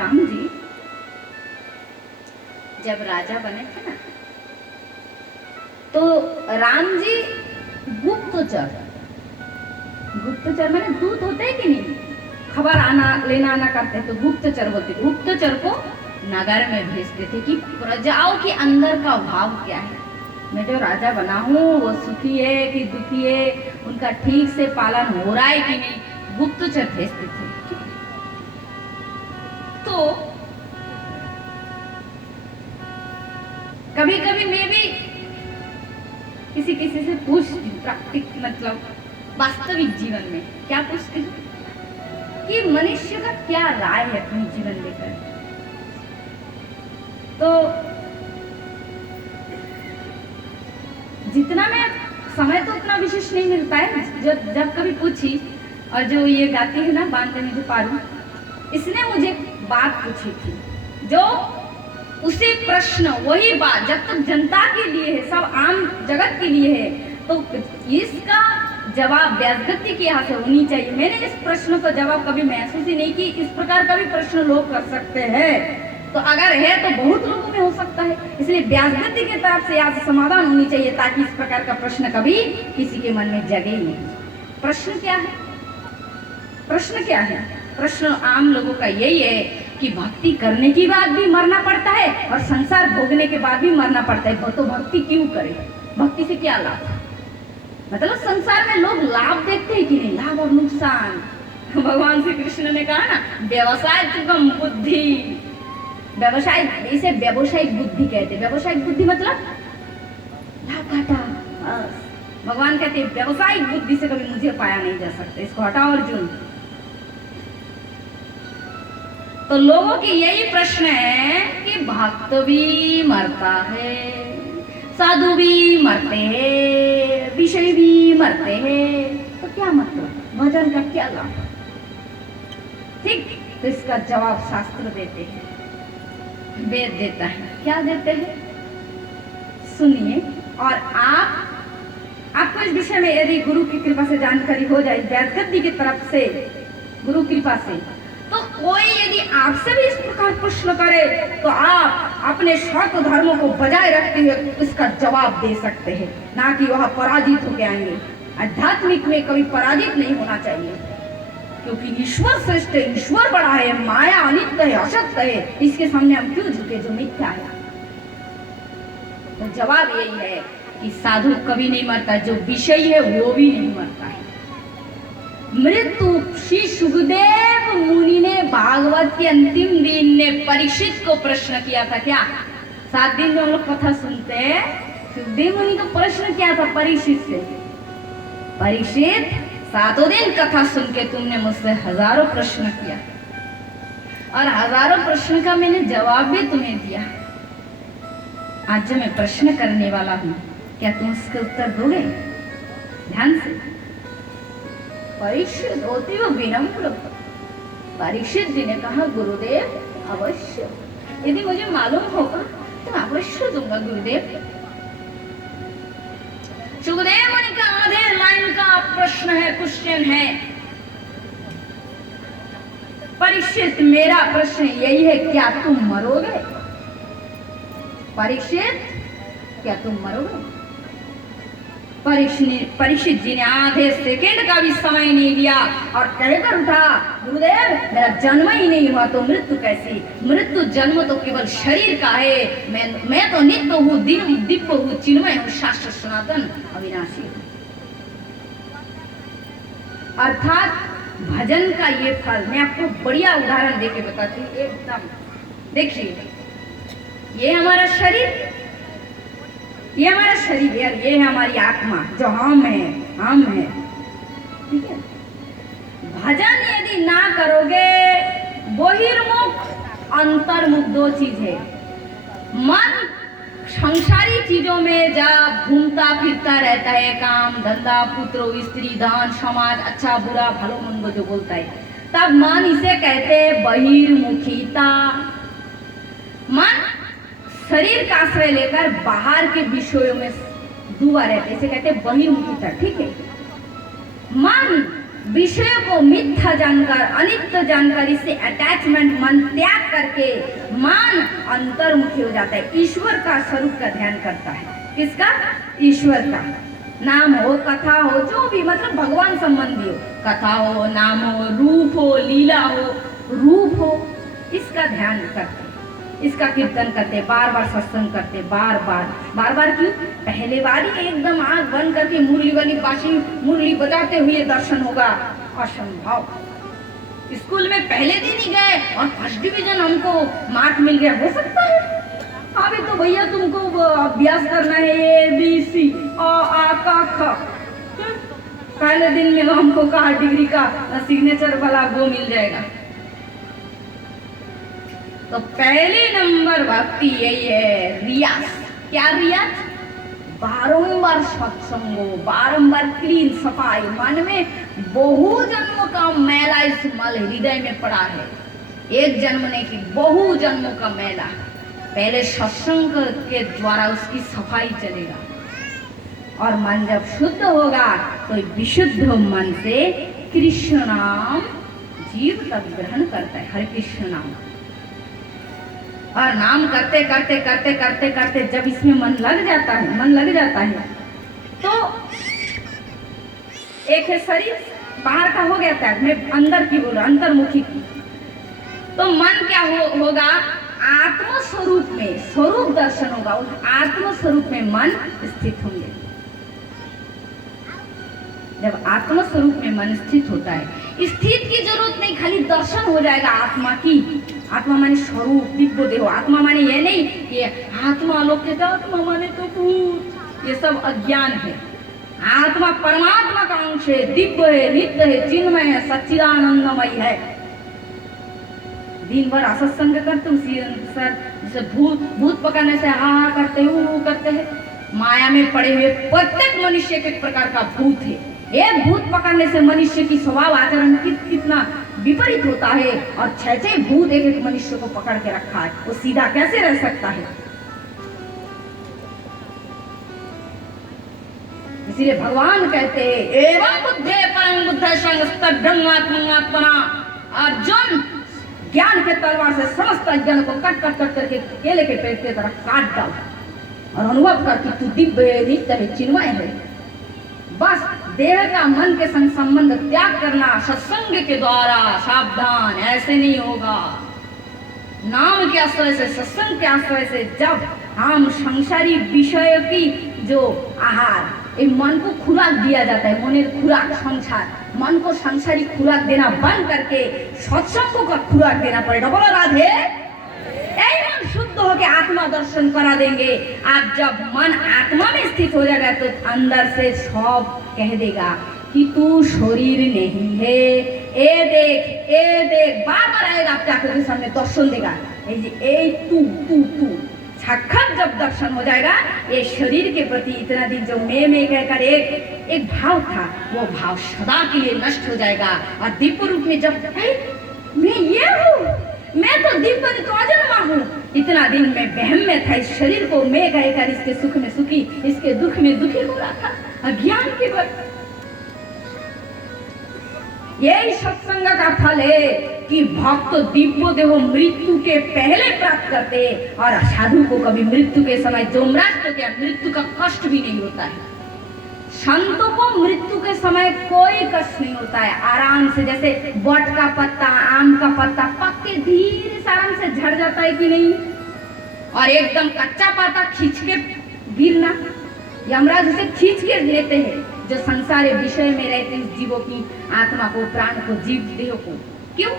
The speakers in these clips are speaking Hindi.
राम जी जब राजा बने थे ना, तो राम जी गुप्तचर मैंने दूत होते हैं कि नहीं, खबर आना लेना आना करते, तो गुप्तचर बोलते। गुप्तचर को नगर में भेजते थे कि प्रजाओं के अंदर का भाव क्या है, मैं जो राजा बना हूँ वो सुखी है कि दुखी है, उनका ठीक से पालन हो रहा है कि नहीं, गुप्तचर भेजते थे। तो कभी कभी मैं भी किसी से पूछती, प्रैक्टिक मतलब वास्तविक जीवन में क्या पूछती हूँ कि मनुष्य का क्या राय है अपने जीवन लेकर। तो जितना मैं समय तो उतना विशेष नहीं मिलता है, जब कभी पूछी, और जो ये गाती है ना बांधे में जो पारू, इसने मुझे बात पूछी थी, जो उसी प्रश्न वही बात जब तक जनता के लिए है, सब आम जगत के लिए है, तो इसका जवाब व्यासगति के यहाँ से होनी चाहिए। मैंने इस प्रश्न का जवाब कभी महसूस ही नहीं कि इस प्रकार का भी प्रश्न लोग कर सकते हैं, तो अगर है तो बहुत लोगों में हो सकता है, इसलिए व्यासगति की तरफ से यहाँ से समाधान होनी चाहिए, ताकि इस प्रकार का प्रश्न कभी किसी के मन में जगे ही नहीं। प्रश्न क्या है? प्रश्न क्या है? प्रश्न आम लोगों का यही है कि भक्ति करने के बाद भी मरना पड़ता है और संसार भोगने के बाद भी मरना पड़ता है, तो भक्ति क्यों करें? भक्ति से क्या लाभ? मतलब संसार में लोग लाभ देखते हैं कि नहीं, लाभ और नुकसान। भगवान श्री कृष्ण ने कहा ना, व्यवसाय तुकम बुद्धि, व्यवसाय, इसे व्यवसायिक बुद्धि कहते हैं। व्यवसायिक बुद्धि मतलब लाभ घाटा। भगवान कहते हैं व्यवसायिक बुद्धि से कभी मुझे पाया नहीं जा सकता, इसको हटाओ अर्जुन। तो लोगों की यही प्रश्न है कि भक्त भी मरता है, साधु भी मरते हैं, विषय भी मरते हैं, तो क्या मतलब, भजन का क्या लाभ? ठीक, तो इसका जवाब शास्त्र देते हैं, वेद देता है। क्या देते हैं सुनिए, और आपको इस विषय में यदि गुरु की कृपा से जानकारी हो जाए, व्यासगति की तरफ से गुरु कृपा से, तो कोई यदि आपसे भी इस प्रकार प्रश्न करे तो आप अपने शर्त धर्मों को बजाय रखते हुए इसका जवाब दे सकते हैं, ना कि वह पराजित होकर आएंगे। आध्यात्मिक में कभी पराजित नहीं होना चाहिए, क्योंकि ईश्वर श्रेष्ठ है, ईश्वर बड़ा है, माया अनित्य है, असत्य है, इसके सामने हम क्यों झुके जो मिथ्या है। तो जवाब यही है कि साधु कभी नहीं मरता, जो विषय है वो भी नहीं मरता है। मृत्यु, श्री सुखदेव मुनि ने भागवत के अंतिम दिन ने परीक्षित को प्रश्न किया था। क्या 7 दिन में हम लोग कथा सुनते हैं, सुखदेव मुनि को प्रश्न किया था परीक्षित से, परीक्षित 7 दिन कथा सुन के तुमने मुझसे हजारों प्रश्न किया और हजारों प्रश्न का मैंने जवाब भी तुम्हें दिया, आज जो मैं प्रश्न करने वाला हूँ क्या तुम उसका उत्तर दोगे? ध्यान से। परीक्षित होते हुए विनम्र, परीक्षित जी ने कहा गुरुदेव अवश्य, यदि मुझे मालूम होगा तो अवश्य दूंगा गुरुदेव। सुखदेव मुनि का आधे लाइन का प्रश्न है, क्वेश्चन है, परीक्षित मेरा प्रश्न यही है, क्या तुम मरोगे? परीक्षित क्या तुम मरोगे? परीक्षित जी ने आधे सेकंड का भी समय नहीं दिया और कहकर उठा, गुरुदेव मेरा जन्म ही नहीं हुआ तो मृत्यु कैसी? मृत्यु जन्म तो केवल शरीर का है, मैं तो नित्य हूँ, दिव्य हूँ, चिन्मय हूँ, शाश्वत सनातन अविनाशी हूँ। अर्थात भजन का ये फल, मैं आपको बढ़िया उदाहरण देके बताती हूँ एकदम। देखिए, ये हमारा शरीर, ये हमारा शरीर यार, ये है हमारी आत्मा जो हम है, ठीक है। भजन यदि ना करोगे, बहिर्मुख अंतर्मुख 2 चीज है। मन संसारी चीजों में जब घूमता फिरता रहता है, काम धंधा, पुत्र स्त्री, धन, समाज, अच्छा बुरा भलो मंदो जो बोलता है, तब मन इसे कहते हैं बहिर्मुखिता। मन शरीर का आश्रय लेकर बाहर के विषयों में डूबा रहता है, इसे कहते हैं बहिर्मुखिता, ठीक है। मन विषय को मिथ्या जानकर अनित्य जानकारी से अटैचमेंट मन त्याग करके मन अंतर्मुखी हो जाता है, ईश्वर का स्वरूप का ध्यान करता है। किसका? ईश्वर का। नाम हो, कथा हो, जो भी मतलब भगवान संबंधी हो, कथा हो, नाम हो, रूप हो, लीला हो, रूप हो, इसका ध्यान करते, इसका कीर्तन करते, बार बार सत्संग करते, बार बार क्यों? पहले बार ही एकदम आंख बंद करके मुरली वाली बांसुरी मुरली बजाते हुए दर्शन होगा, असंभव। स्कूल में पहले दिन ही गए और फर्स्ट डिवीजन हमको मार्क मिल गया, हो सकता है? अभी तो भैया तुमको अभ्यास करना है ABC आ का ख। पहले दिन में हमको कहा डिग्री का सिग्नेचर वाला वो मिल जाएगा। तो पहले नंबर भक्ति यही है, रियाज। क्या रियाज? बारंबार सत्संगो, बारंबार क्लीन सफाई, मन में बहु जन्मों का मैला इस मल हृदय में पड़ा है, एक जन्म नहीं की बहु जन्मों का मैला। पहले सत्संग के द्वारा उसकी सफाई चलेगा और मन जब शुद्ध होगा तो विशुद्ध मन से कृष्ण नाम जीव तब ग्रहण करता है, हरे कृष्ण नाम। और नाम करते करते करते करते करते जब इसमें मन लग जाता है तो एक है शरीर बाहर का हो गया था, मैं अंदर की बोल रहा, अंतर्मुखी की। तो मन क्या होगा? आत्म स्वरूप में स्वरूप दर्शन होगा, उस आत्म स्वरूप में मन स्थित होंगे। जब आत्म स्वरूप में मन स्थित होता है, स्थित की जरूरत नहीं, खाली दर्शन हो जाएगा आत्मा की। आत्मा माने स्वरूप, दिव्य देह। आत्मा माने ये नहीं कि आत्मा लोग कहते आत्मा माने तो भूत, ये सब अज्ञान है। आत्मा परमात्मा का अंश है, दिव्य है, नित्य है, चिन्मय है, सच्चिदानंदमय है। दिन भर असत्संग करते उसी अनुसार, जैसे भूत पकड़ने से हा करते हैं। माया में पड़े हुए प्रत्येक मनुष्य के प्रकार का भूत है। एक भूत पकड़ने से मनुष्य की स्वभाव आचरण कितना विपरीत होता है, और 6 भूत एक मनुष्य को पकड़ के रखा है, वो सीधा कैसे रह सकता है? इसीलिए भगवान कहते हैं एवं बुद्धे परं बुद्धे संग ब्रह्मात्मना। अर्जुन, ज्ञान के तलवार से समस्त अज्ञान को कट करके केले के पेड़ की तरह काट डाल और अनुभव कर कि तू दिव्य नित्य है, चिन्मय है। बस देह का मन के संग संबंध त्याग करना सत्संग के द्वारा। सावधान, ऐसे नहीं होगा। नाम के आश्रय से, सत्संग के आश्रय से जब हम संसारी विषय की जो आहार, मन को खुराक दिया जाता है, मन खुराक संसार, मन को संसारी खुराक देना बंद करके सत्संग का खुराक देना पड़ेगा। बोलो राधे। मन शुद्ध होकर आत्मा दर्शन करा देंगे। आप जब मन आत्मा में स्थित हो जाएगा तो अंदर से सब कह देगा कि तू शरीर नहीं है, ए देख बार बार आएगा आपके आंखों के सामने दर्शन देगा। तू साक्षात जब दर्शन हो जाएगा, ये शरीर के प्रति इतना दिन जो मैं कहकर एक भाव था, वो भाव सदा के लिए नष्ट हो जाएगा। और दिव्य रूप में जब मैं ये हूँ, मैं तो दिव्य तो अजन्मा हूँ, इतना दिन मैं वहम में था, इस शरीर को मैं कहकर इसके सुख में सुखी, इसके दुख में दुखी हो रहा था, अज्ञान के वक्त। यही सत्संग का फल है कि भक्त दिव्य देह मृत्यु के पहले प्राप्त करते, और साधु को कभी मृत्यु के समय जोमराज तो क्या मृत्यु का कष्ट भी नहीं होता है। संतों को मृत्यु के समय कोई कष्ट नहीं होता है, आराम से, जैसे बट का पत्ता, आम का पत्ता पक के धीरे से आराम से झड़ जाता है कि नहीं, और एकदम कच्चा पत्ता खींच के गिरना, यमराज उसे खींच के लेते हैं। जो संसार विषय में रहते हैं जीवों की आत्मा को, प्राण को, जीव देह को, क्यों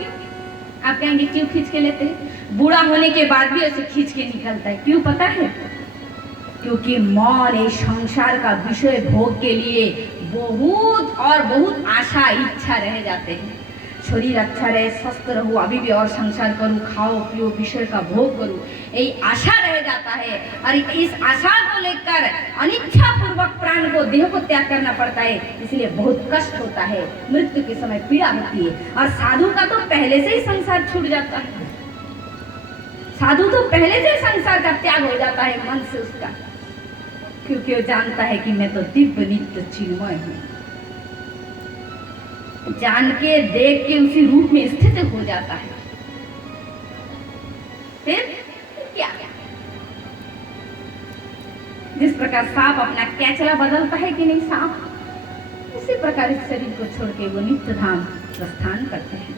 आप कहेंगे क्यों खींच के लेते हैं? बूढ़ा होने के बाद भी ऐसे खींच के निकलता है, क्यों पता है? क्योंकि मन इस संसार का विषय भोग के लिए बहुत और बहुत आशा इच्छा रह जाते हैं। शरीर अच्छा रहे, स्वस्थ रहूं, अभी भी और संसार करूं, खाओ पियो, विषय का भोग करूं, यही आशा रह जाता है। और इस आशा को लेकर अनिच्छा पूर्वक प्राण को, देह को त्याग करना पड़ता है, इसलिए बहुत कष्ट होता है, मृत्यु के समय पीड़ा होती है। और साधु का तो पहले से ही संसार छूट जाता है, साधु तो पहले से संसार का त्याग हो जाता है मन से उसका, क्योंकि वो जानता है कि मैं तो दिव्य नित्य चिन्मय हूँ। जान के देख के उसी रूप में स्थित हो जाता है। फिर क्या? जिस प्रकार सांप अपना कैचला बदलता है कि नहीं सांप, उसी प्रकार इस शरीर को छोड़ के वो नित्य धाम प्रस्थान करते हैं।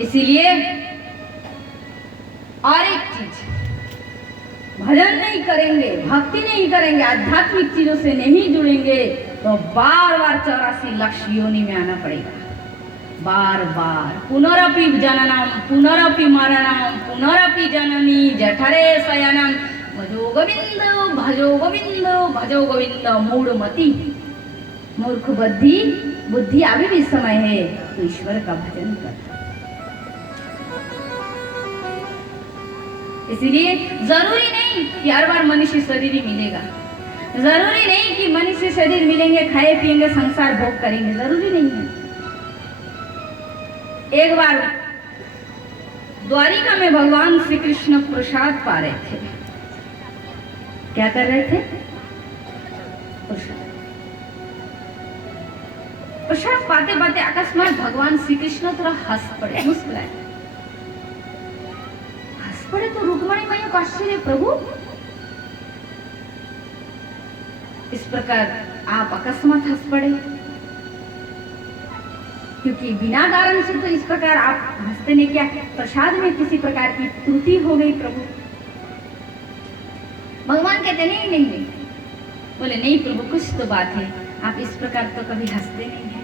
इसीलिए और एक चीज, भजन नहीं करेंगे, भक्ति नहीं करेंगे, आध्यात्मिक चीजों से नहीं जुड़ेंगे तो बार बार 84 लाख योनि में आना पड़ेगा। बार बार पुनरपि जननम पुनरपि मरणम पुनरपि जननी जठरे शयनम भजो गोविंद भजो गोविंद भजो गोविंद। मूढ़मति, मूर्ख बुद्धि अभी भी समय है तो ईश्वर का भजन कर। इसलिए जरूरी नहीं कि हर बार मनुष्य शरीर ही मिलेगा, जरूरी नहीं कि मनुष्य शरीर मिलेंगे, खाए पिएंगे, संसार भोग करेंगे, जरूरी नहीं है। एक बार द्वारिका में भगवान श्री कृष्ण प्रसाद पा रहे थे। क्या कर रहे थे? प्रसाद पाते पाते अकस्मात भगवान श्री कृष्ण थोड़ा हंस पड़े, मुस्कुराए। हंस पड़े तो रुक्मणी मैया को आश्चर्य, प्रभु इस प्रकार आप अकस्मात हंस पड़े? क्योंकि बिना कारण से तो इस प्रकार आप हंसते नहीं, क्या प्रसाद में किसी प्रकार की त्रुटि हो गई प्रभु? भगवान कहते नहीं नहीं नहीं, बोले नहीं प्रभु कुछ तो बात है, आप इस प्रकार तो कभी हंसते नहीं हैं।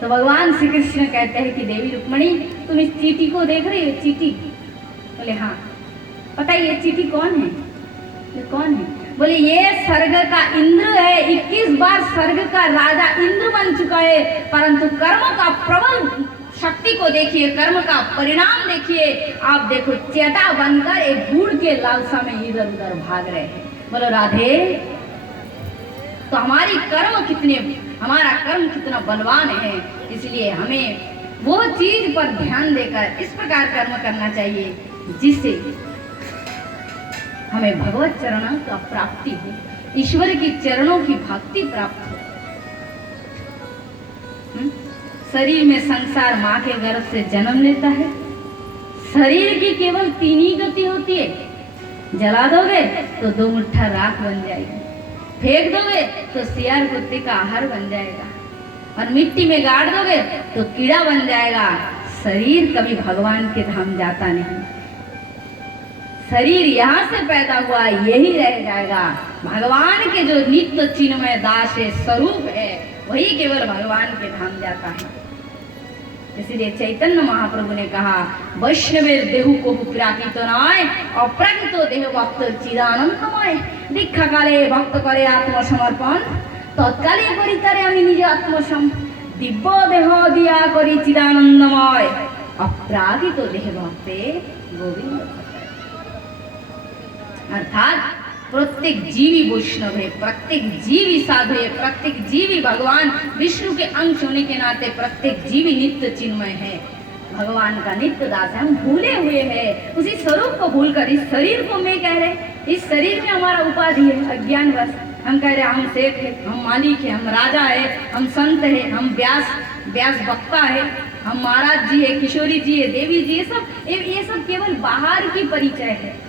तो भगवान श्री कृष्ण कहते हैं कि देवी रुक्मणी तुम इस चीटी को देख रही हो? चीटी? बोले हाँ। पता है ये चीटी कौन है? ये कौन है? बोले ये स्वर्ग का इंद्र है, 21 बार स्वर्ग का राजा इंद्र बन चुका है, परंतु कर्म का प्रबल शक्ति को देखिए, कर्म का परिणाम देखिए। आप देखो चेता बनकर एक गुड़ के लालसा में इधर उधर भाग रहे हैं। बोलो राधे। तो हमारी कर्म कितने, हमारा कर्म कितना बलवान है, इसलिए हमें वो चीज पर ध्यान देकर इस प्रकार कर्म करना चाहिए जिससे हमें भगवत चरणों का प्राप्ति हो, ईश्वर की चरणों की भक्ति प्राप्त हो। शरीर में संसार माँ के गर्भ से जन्म लेता है। शरीर की केवल 3 ही गति होती है, जला दोगे तो 2 मुट्ठा राख बन जाएगी, फेंक दोगे तो सियार कुत्ते का आहार बन जाएगा, और मिट्टी में गाड़ दोगे तो कीड़ा बन जाएगा। शरीर कभी भगवान के धाम जाता नहीं। शरीर यहाँ से पैदा हुआ यही रह जाएगा। भगवान के जो नित्य चिन्मय दास है, स्वरूप है, वही केवल भगवान के धाम जाता है। इसीलिए चैतन्य महाप्रभु ने कहा वैष्णवेर देहु को प्राकृतो नय अप्राकृतो देह भक्त चिदानंदमय। दीक्षा काले भक्त करे आत्मसमर्पण तत्काले करी तारे आमी निज आत्मसम। दिव्य देह दिया करी चिदानंदमय अप्राकृतो देह भक्ते गोविंद। अर्थात प्रत्येक जीवी वैष्णव है, प्रत्येक जीवी साधु है, प्रत्येक जीवी भगवान विष्णु के अंश होने के नाते प्रत्येक जीवी नित्य चिन्मय है, भगवान का नित्य दास है। हम भूले हुए हैं, उसी स्वरूप को भूलकर इस शरीर को मैं कह रहे, इस शरीर में हमारा उपाधि है अज्ञानवश। हम कह रहे हम सेठ है, हम मालिक है, हम राजा है, हम संत है, हम व्यास वक्ता है, हम महाराज जी है, किशोरी जी है, देवी जी, ये सब केवल बाहर की परिचय है,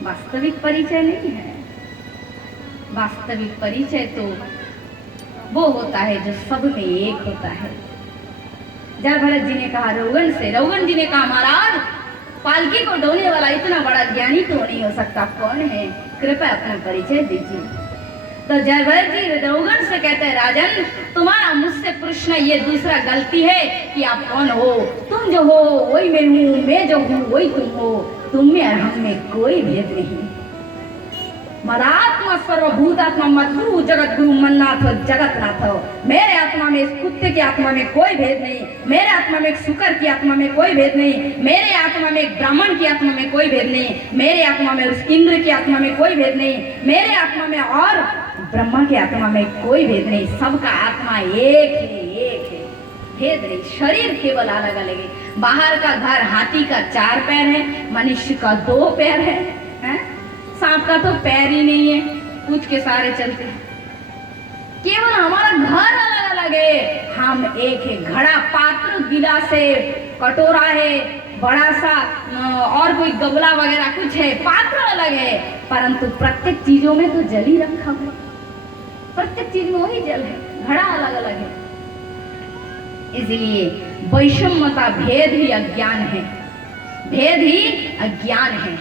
वास्तविक परिचय नहीं है। वास्तविक परिचय तो वो होता है जो सब में एक होता है। जब भरत जी ने कहा रघुगण से, रघुगण जी ने कहा महाराज पालकी को ढोने वाला इतना बड़ा ज्ञानी तो नहीं हो सकता, कौन है, कृपया अपना परिचय दीजिए। तो जय भरत जी रघुगण से कहते हैं राजन तुम्हारा मुझसे प्रश्न ये दूसरा गलती है कि आप कौन हो। तुम जो हो वही मैं हूँ, मैं जो हूँ वही तुम हो, तुम में और हम में कोई भेद नहीं। मदात्मा सर्वभूतात्मा मद्गुरु जगत गुरु मन्नाथ जगतनाथ। मेरे आत्मा में, इस कुत्ते की आत्मा में कोई भेद नहीं, मेरे आत्मा में शुकर की आत्मा में कोई भेद नहीं, मेरे आत्मा में ब्राह्मण की आत्मा में कोई भेद नहीं, मेरे आत्मा में उस इंद्र की आत्मा में कोई भेद नहीं, मेरे आत्मा में और ब्रह्मा की आत्मा में कोई भेद नहीं। सबका आत्मा एक है, एक है, भेद नहीं। शरीर केवल अलग अलग है। बाहर का घर हाथी का 4 पैर है, मनुष्य का 2 पैर है, सांप का तो पैर ही नहीं है, पूछ के सारे चलते हैं। केवल हमारा घर अलग अलग है, हम एक है। घड़ा, पात्र, गिलास है, कटोरा है, बड़ा सा और कोई गमला वगैरह कुछ है, पात्र अलग है, परंतु प्रत्येक चीजों में तो जल ही रखा हुआ। प्रत्येक चीज में वही जल है, घड़ा अलग अलग है। इसलिए वैषम्यता, भेद ही अज्ञान है, भेद ही अज्ञान है।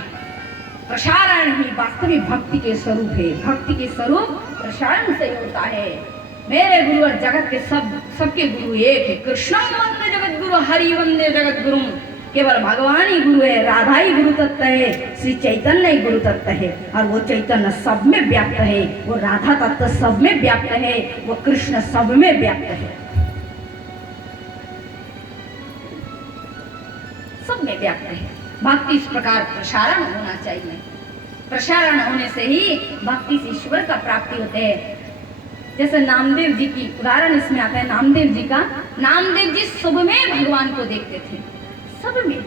प्रसारण ही वास्तविक भक्ति के स्वरूप है। भक्ति के स्वरूप प्रसारण से होता है। मेरे गुरु और जगत के सबके गुरु एक है। कृष्णम वंदे जगत गुरु, हरि वंदे जगत गुरु। केवल भगवान ही गुरु है, राधा ही गुरु तत्व है, श्री चैतन्य ही गुरु तत्व है। और वो चैतन्य सब में व्याप्त है, वो राधा तत्व सब में व्याप्त है, वो कृष्ण सब में व्याप्त है, सब में व्याप्त है। भक्ति इस प्रकार प्रसारण होना चाहिए। प्रसारण होने से ही भक्ति से ईश्वर का प्राप्ति होते है। जैसे नामदेव जी की उदाहरण इसमें आता है। नामदेव जी का, नामदेव जी सब में भगवान को देखते थे, सब में।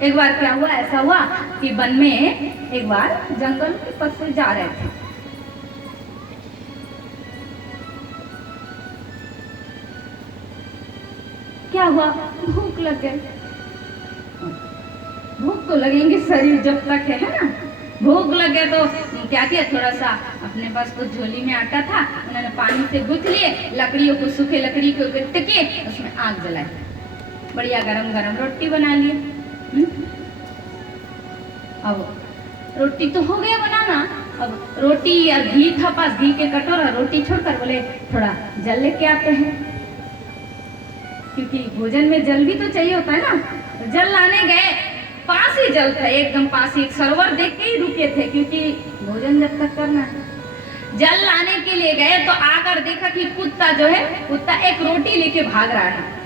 एक बार क्या हुआ, ऐसा हुआ कि वन में एक बार जंगल के पथ से जा रहे थे। क्या हुआ, भूख लग गई। भूख तो लगेंगे, शरीर जब तक है ना। भूख लग गया तो क्या किया, थोड़ा सा अपने पास तो झोली में आटा था, उन्होंने पानी से गूंथ लिए, लकड़ियों को, सूखे लकड़ी को इकट्ठे किए, उसमें आग जलाई, बढ़िया गरम गरम रोटी बना लिए। अब रोटी तो हो गया बनाना। अब रोटी और घी था पास, घी के कटोरा, रोटी छोड़कर बोले थोड़ा जल लेके आते हैं, क्योंकि भोजन में जल भी तो चाहिए होता है ना। जल लाने गए, पास ही जल था, एकदम पास ही, एक सरोवर देख के ही रुके थे, क्योंकि भोजन जब तक करना है। जल लाने के लिए गए तो आकर देखा कि कुत्ता जो है, कुत्ता एक रोटी लेके भाग रहा है।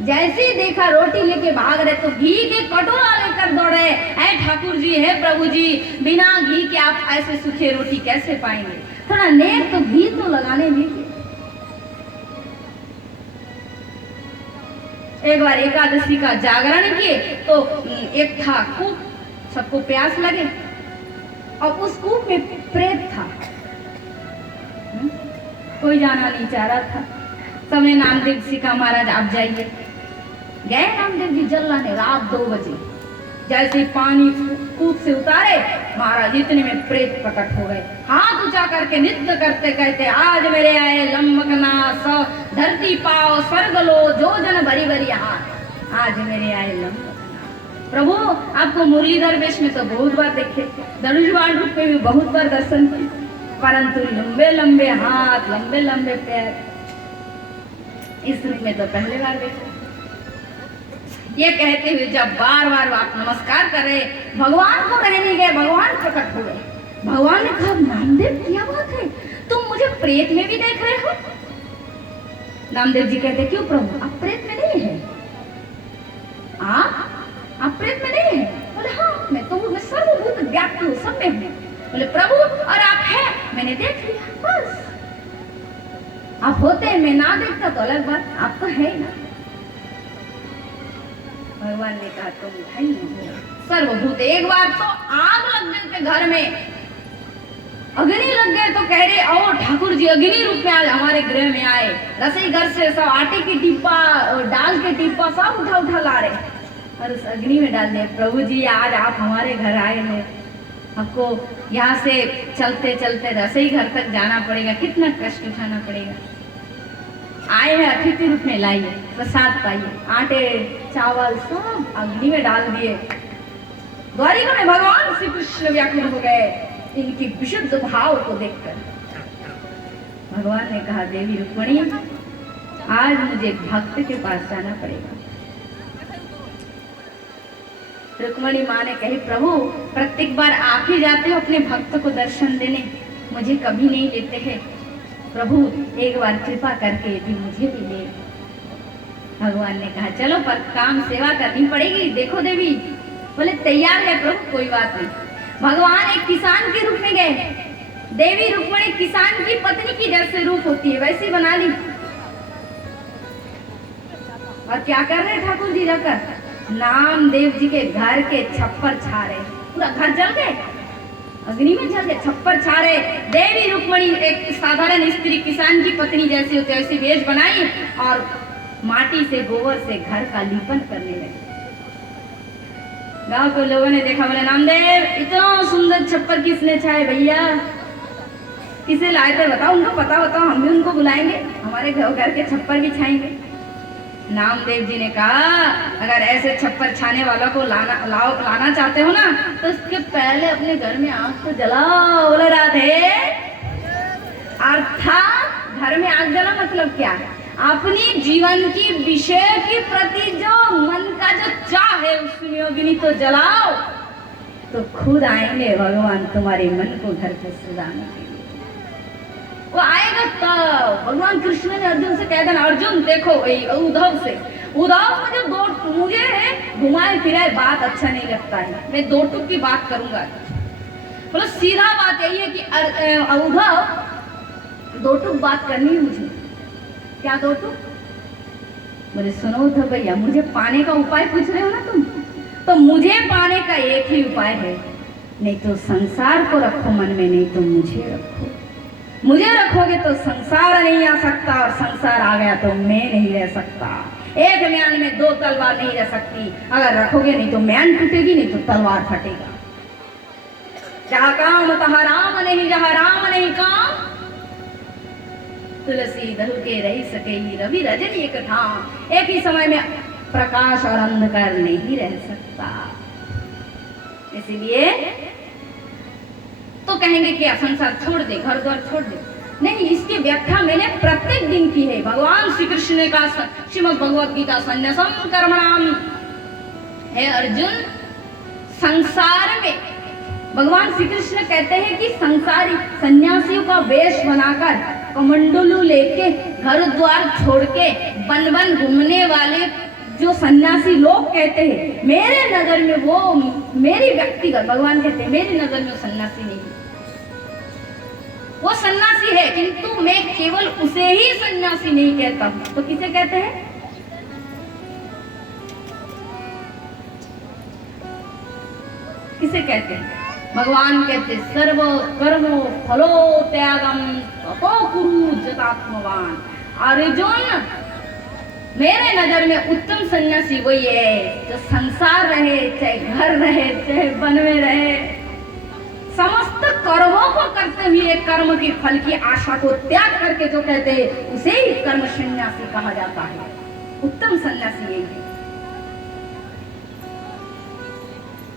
जैसे ही देखा रोटी लेके भाग रहे तो घी के कटोरा लेकर दौड़े। ऐ ठाकुर जी, है प्रभु जी, बिना घी के आप ऐसे सूखे रोटी कैसे पाएंगे, थोड़ा नेक तो घी तो लगाने दीजिए। एक बार एकादशी का जागरण किए तो एक था कूप, सबको प्यास लगे और उस कूप में प्रेत था। कोई जाना नहीं चाह रहा था। सबने नामदेव जी का, महाराज आप जाइए। गए नामदेव जी जल लाने, रात 2 बजे। जैसे पानी कूप से उतारे, महाराज इतने में प्रेत प्रकट हो गए। हाथ ऊंचा करके नृत्य करते कहते, आज मेरे आए लंबकना, धरती पाओ स्वर्ग लो, जो जन भरी भरी हाथ, आज मेरे आए लंबकना। प्रभु आपको मुरलीधर वेश में तो बहुत बार देखे, धनुषबाण रूप में भी बहुत बार दर्शन किए, परंतु लंबे लंबे हाथ, लंबे लंबे पैर, इस रूप में तो पहले बार देखे। ये कहते हुए जब बार बार आप नमस्कार कर रहे, भगवान को रहने गए, भगवान प्रकट हो गए। भगवान ने कहा, नामदेव क्या बात है, तुम मुझे प्रेत में भी देख रहे हो? नामदेव जी कहते, क्यों प्रभु, आप प्रेत में नहीं है? आप प्रेत में नहीं है? बोले हाँ, मैं सर्वभूत व्याप्त हूँ, सब में हूँ। बोले प्रभु, और आप है, मैंने देख लिया, बस। आप होते, मैं ना देखता तो अलग बात, आप तो है ही ना। भगवान ने कहा, तुम धन्य हो, सर्वभूत। एक बार तो आग लग गई उनके घर में, अग्नि लग गए तो कह रहे, ओ ठाकुर जी अग्नि रूप में आज हमारे गृह में आए। रसोई घर से सब आटे की टिप्पा और दाल के टिप्पा सब उठा उठा ला रहे और उस अग्नि में डाल दिए। प्रभु जी आज आप हमारे घर आए हैं, आपको यहाँ से चलते चलते रसोई घर तक जाना पड़ेगा, कितना कष्ट उठाना पड़ेगा। आए हैं अतिथि रूप में, लाइए प्रसाद पाइए। आटे चावल सब अग्नि में डाल दिए। द्वारिका में भगवान श्री कृष्ण व्याकुल हो गए इनकी विशुद्ध भाव को देखकर। भगवान ने कहा, देवी रुक्मिणी, आज मुझे भक्त के पास जाना पड़ेगा। रुक्मिणी माँ ने कही, प्रभु प्रत्येक बार आप ही जाते हो अपने भक्त को दर्शन देने, मुझे कभी नहीं लेते हैं। प्रभु एक बार कृपा करके भी मुझे भी ले। भगवान ने कहा, चलो पर काम सेवा करनी पड़ेगी। देखो देवी, बोले तैयार है प्रभु, कोई बात नहीं। भगवान एक किसान के रूप में गए। देवी रुक्मिणी किसान की पत्नी की जैसे रूप होती है वैसी बना ली। और क्या कर रहे ठाकुर जी जाकर, नामदेव जी के घर के छप्पर छारे, पूरा घर जल गए, अग्नि में जल गए, छप्पर छारे। देवी रुक्मणी एक साधारण स्त्री, किसान की पत्नी जैसी होती है ऐसी वेश बनाई और माटी से गोबर से घर का लीपन करने लगे। गांव के लोगों ने देखा, बोले नामदेव इतना सुंदर छप्पर किसने छाए भैया, किसे लाए थे बताओ, उनको पता बताओ, हम भी उनको बुलाएंगे, हमारे घर के छप्पर भी छाएंगे। नामदेव जी ने कहा अगर ऐसे छप्पर छाने वालों को लाना चाहते हो ना तो उसके पहले अपने घर में आग तो जलाओ। बोला राधे, अर्थात घर में आग जला मतलब क्या है, अपनी जीवन की विषय के प्रति जो मन का जो चाह है उसमें अग्नि तो जलाओ, तो खुद आएंगे भगवान तुम्हारे मन को घर पे सजाने के लिए। वो आएगा तब। भगवान कृष्ण ने अर्जुन से कह देना, अर्जुन देखो उद्धव से जो दो मुझे घुमाए फिराए बात अच्छा नहीं लगता है, मैं दो टूक की बात करूंगा। बोलो सीधा बात यही है कि उद्धव दो टूक बात करनी है मुझे। क्या दो टूक? बोले सुनो उद्धव भैया, मुझे पाने का उपाय पूछ रहे हो ना तुम, तो मुझे पाने का एक ही उपाय है, नहीं तो संसार को रखो मन में, नहीं तो मुझे रखो। मुझे रखोगे तो संसार नहीं आ सकता, और संसार आ गया तो मैं नहीं रह सकता। एक म्यान में दो तलवार नहीं रह सकती, अगर रखोगे नहीं तो म्यान टूटेगी, नहीं तो तलवार फटेगा। जहाँ काम तहाँ राम नहीं, जहाँ राम नहीं काम तुलसी दल के रही सके रवि रजनी एक ठाम। एक ही समय में प्रकाश और अंधकार नहीं रह सकता। इसीलिए तो कहेंगे कि संसार छोड़ दे, घर द्वार छोड़ दे, नहीं, इसकी व्याख्या मैंने प्रत्येक दिन की है। भगवान श्री कृष्ण ने कहा श्रीमद् भगवद गीता संन्यासम कर्मणाम, है अर्जुन संसार में भगवान श्री कृष्ण कहते हैं कि संसारी सन्यासियों का वेश बनाकर कमंडलू लेके घर द्वार छोड़ के वन वन घूमने वाले जो सन्यासी लोग कहते हैं, मेरे नजर में वो मेरी व्यक्तिगत भगवान कहते हैं मेरी नजर में वो सन्यासी नहीं, वो सन्यासी है, किंतु मैं केवल उसे ही सन्यासी नहीं कहता हूं। तो किसे कहते हैं? किसे कहते हैं? भगवान कहते सर्व कर्मो फलो त्यागम ततो कुरु जतात्मवान। अर्जुन मेरे नजर में उत्तम सन्यासी वही है जो संसार रहे, चाहे घर रहे, चाहे वन में रहे, समस्त कर्मों को करते हुए कर्म के फल की आशा को त्याग करके जो कहते हैं उसे ही कर्म सन्यासी कहा जाता है। उत्तम सन्यासी यही है,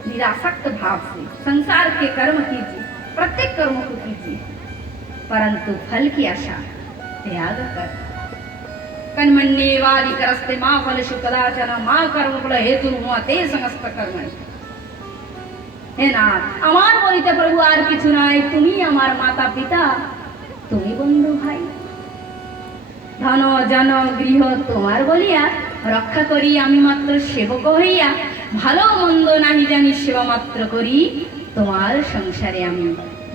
निरासक्त भाव से संसार के कर्म कीजिए, प्रत्येक कर्म को कीजिए, परंतु फल की आशा त्याग कर। कर्मण्येवादि करस्ते मा फलेषु कदाचन मा कर्म फल हेतु ते समस्त कर्म। हे नाथ, আমার বলিতে প্রভু আর কিছু নাই, তুমি আমার মাতা পিতা, তুমি বন্ধু ভাই, ধন জন গৃহ তোমার বলিয়া রক্ষা করি আমি মাত্র সেবক হইয়া, ভালো মন্দ নাহি জানি সেবা মাত্র করি তোমার সংসারে আমি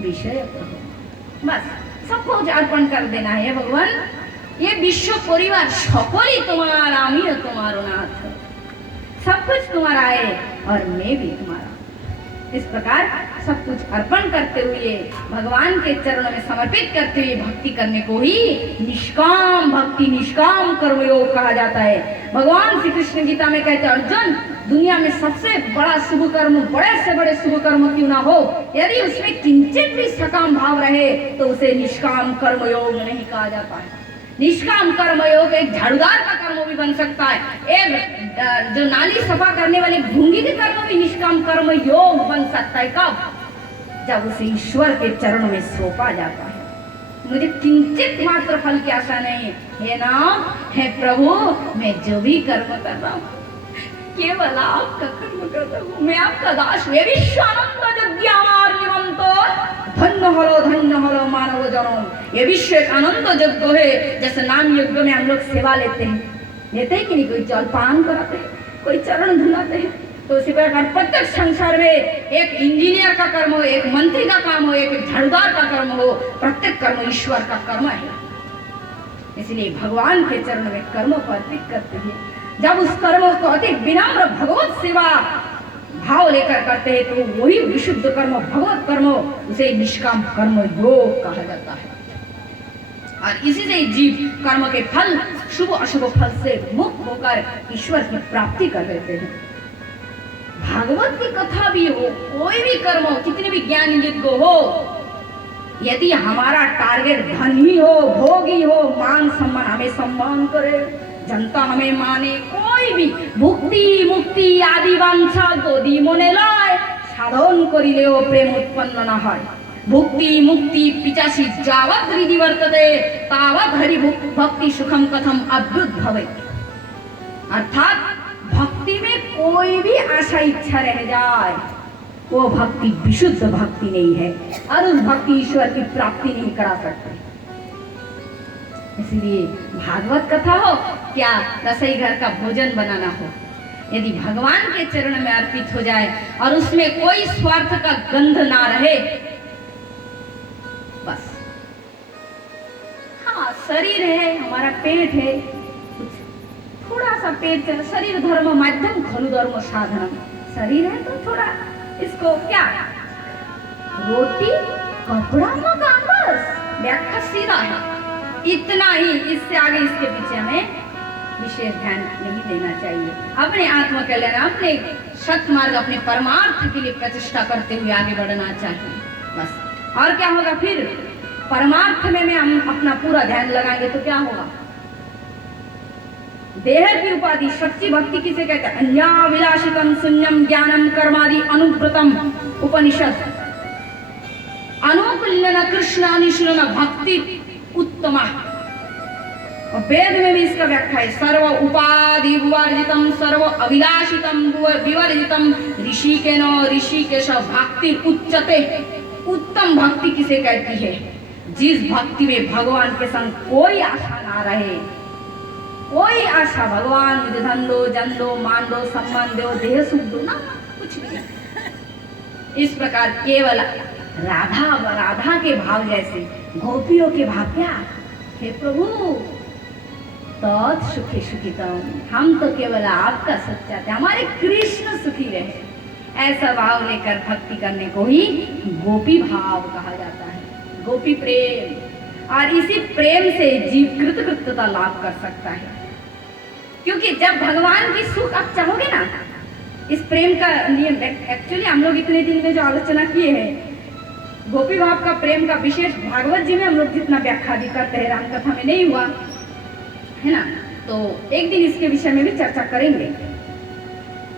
বিষয় প্রভু। बस सब कुछ अर्पण कर देना है भगवान, ये विश्व परिवार सकल ही तुम्हारा, आमियो तुम्हारो नाथ, सब कुछ तुम्हारा है और मैं भी तुम्हारा। इस प्रकार सब कुछ अर्पण करते हुए भगवान के चरणों में समर्पित करते हुए भक्ति करने को ही निष्काम भक्ति, निष्काम कर्मयोग कहा जाता है। भगवान श्री कृष्ण गीता में कहते हैं अर्जुन, दुनिया में सबसे बड़ा शुभ कर्म, बड़े से बड़े शुभ कर्म क्यों ना हो, यदि उसमें किंचित भी सकाम भाव रहे तो उसे निष्काम कर्मयोग नहीं कहा जाता है। निष्काम कर्मयोग एक झाड़ूदार का कर्म भी बन सकता है, एक जो नाली सफा करने वाले भूंगी के कर्म भी निष्काम कर्म योग बन सकता है। कब? जब उसे ईश्वर के चरणों में सौंपा जाता है। मुझे किंचित मात्र फल की आशा नहीं है ना, हे प्रभु मैं जो भी कर्म कर रहा हूँ केवल आपका कर्म करता हूँ, मैं आपका दास। ये विश्वानंद यज्ञामार निमंतो धन्य हलो मानव जनम। ये विश्व एक आनंद यज्ञ है, जैसे नाम यज्ञ में हम लोग सेवा लेते हैं, लेते हैं कि नहीं, कोई जलपान कराते हैं, कोई चरण धुलाते हैं, तो उसी प्रकार प्रत्येक संसार में एक इंजीनियर का कर्म हो, एक मंत्री का काम हो, एक झाड़ूदार का कर्म हो, प्रत्येक कर्म ईश्वर का कर्म है। इसलिए भगवान के चरण में कर्म को अर्पित करते हुए जब उस कर्म को अति विनम्र भगवत सेवा भाव लेकर करते हैं तो वही विशुद्ध कर्म भगवत कर्म, उसे निष्काम कर्म योग कहा जाता है। और इसी से जीव कर्म के फल शुभ अशुभ फल से मुक्त होकर ईश्वर की प्राप्ति कर लेते हैं। भागवत की कथा भी हो, कोई भी कर्म हो, कितने भी ज्ञान यज्ञ हो, यदि हमारा टारगेट धन ही हो, भोग ही हो, मान सम्मान, हमें सम्मान करे, जनता हमें माने, कोई भी भुक्ति मुक्ति आदि वांछा गोदी मने लय साधन करिलेও प्रेम उत्पन्न न হয়। भुक्ति मुक्ति पिचासी जावत हृदि वर्तते तावत हरि भक्ति सुखम कथम अद्भुत भवे। अर्थात भक्ति में कोई भी आशा इच्छा रह जाए वो भक्ति विशुद्ध भक्ति नहीं है और उस भक्ति ईश्वर की प्राप्ति नहीं करा सकते। इसलिए भागवत कथा हो क्या रसोई घर का भोजन बनाना हो, यदि भगवान के चरण में अर्पित हो जाए और उसमें कोई स्वार्थ का गंध ना रहे, बस हाँ शरीर है, हमारा पेट है, थोड़ा सा पेट चल, शरीर धर्म माध्यम खलु धर्म साधनम, शरीर है तो थोड़ा इसको क्या रोटी कपड़ा मकान, बस व्याख्या सीधा है, इतना ही, इससे आगे इसके पीछे हमें विशेष ध्यान नहीं देना चाहिए। अपने आत्मा कल्याण, अपने सत मार्ग, अपने परमार्थ के लिए प्रतिष्ठा करते हुए आगे बढ़ना चाहिए, बस। और क्या होगा फिर परमार्थ में हम अपना पूरा ध्यान लगाएंगे तो क्या होगा, देह की उपाधि सच्ची भक्ति किसे कहते हैं, अन्याविलासितम शून्यम ज्ञानम कर्मादि अनुव्रतम उपनिषद अनुकूलन कृष्ण अनुशीलन भक्ति उत्तमा। और वेद में भी इसका व्याख्या है, सर्व उपाधि विवर्जितम सर्व अभिलाषितम विवर्जितम ऋषिकेन ऋषिकेश भक्ति उच्चते। उत्तम भक्ति किसे कहती है, जिस भक्ति में भगवान के संग कोई आशा ना रहे, कोई आशा, भगवान मुझे धन दो, जन दो, मान दो, सम्मान दो, देह सुख दो, ना कुछ भी नहीं। इस प्रकार केवल राधा के भाव जैसे गोपियों के भाव क्या, हे प्रभु तत् सुखी सुखितम, हम तो केवल आपका सुख चाहते, हमारे कृष्ण सुखी रहे, ऐसा भाव लेकर भक्ति करने को ही गोपी भाव कहा जाता है, गोपी प्रेम। और इसी प्रेम से जीव कृतकृत्यता लाभ कर सकता है, क्योंकि जब भगवान की सुख आप चाहोगे ना, इस प्रेम का नियम एक्चुअली हम लोग इतने दिन में जो आलोचना किए हैं गोपी भाव का प्रेम का विशेष भागवत जी में हम लोग जितना व्याख्या भी करते हैं, रामकथा में नहीं हुआ है ना, तो एक दिन इसके विषय में भी चर्चा करेंगे।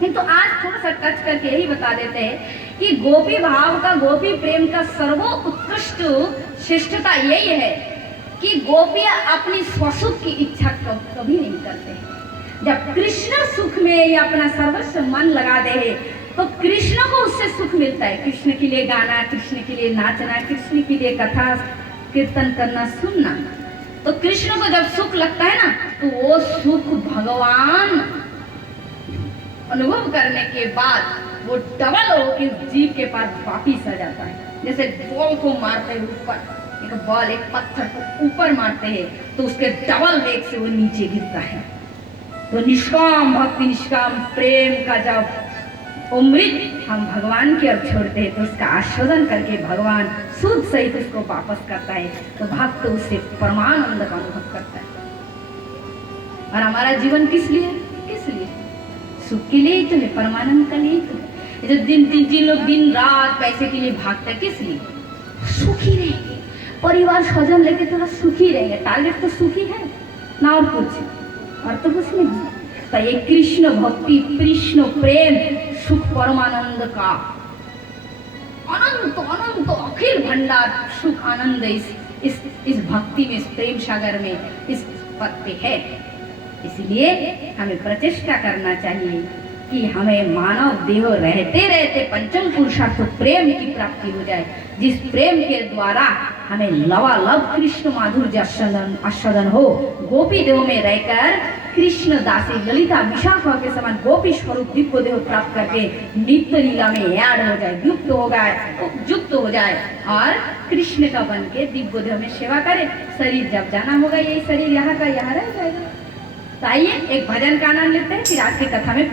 तो आज थोड़ा सा टच करके यही बता देते हैं कि गोपी भाव का, गोपी प्रेम का सर्वोत्कृष्ट श्रेष्ठता यही है कि गोपियां अपनी स्वसुख की इच्छा कभी नहीं करते। जब कृष्ण सुख में ये अपना सर्वस्व मन लगा दे तो कृष्ण को उससे सुख मिलता है। कृष्ण के लिए गाना, कृष्ण के लिए नाचना, कृष्ण के लिए कथा कीर्तन करना, सुनना, तो कृष्ण को जब सुख लगता है ना तो वो सुख भगवान अनुभव करने के बाद वो डबल होकर जीव के पास वापिस आ जाता है। जैसे बॉल को मारते हैं ऊपर, एक बॉल एक पत्थर को ऊपर मारते हैं तो उसके डबल वेग से वो नीचे गिरता है। तो निष्काम भक्ति, निष्काम प्रेम का जब अमृत हम भगवान की ओर छोड़ते हैं तो उसका आस्वादन करके भगवान शुद्ध सहित उसको वापस करता है, तो भक्त उससे परमानंद का अनुभव करता है। और हमारा जीवन किस लिए, किस लिए, सुख के लिए तो है, परमानंद के लिए तो है। जो जिन लोग दिन रात पैसे के लिए भागते हैं, किस लिए, सुखी रहेंगे, परिवार स्वजन लेके थोड़ा सुखी रहेंगे, टारगेट तो सुखी है ना, और कुछ, और तो कुछ नहीं। तो ये कृष्ण भक्ति, कृष्ण प्रेम, सुख परमानंद का अनंत अनंत अखिल भंडार सुख आनंद इस भक्ति में, इस प्रेम सागर में, इस पद पे है। इसलिए हमें प्रचेष्टा करना चाहिए कि हमें मानव देह रहते रहते पंचम पुरुषार्थ प्रेम की प्राप्ति हो जाए, जिस प्रेम के द्वारा हमें लवालब कृष्ण माधुर्य आस्वादन हो। गोपी देव में रहकर कृष्ण दासी ललिता विशाखा के समान गोपी स्वरूप दिव्य देह प्राप्त करके नित्य लीला में ऐड हो जाए, युक्त हो जाए, युक्त हो जाए और कृष्ण का बन के दिव्य देह में सेवा करे। शरीर जब जाना होगा, यही शरीर यहाँ का यहाँ रह जाएगा, तो आइए एक भजन का आनंद लेते हैं, फिर आज की कथा में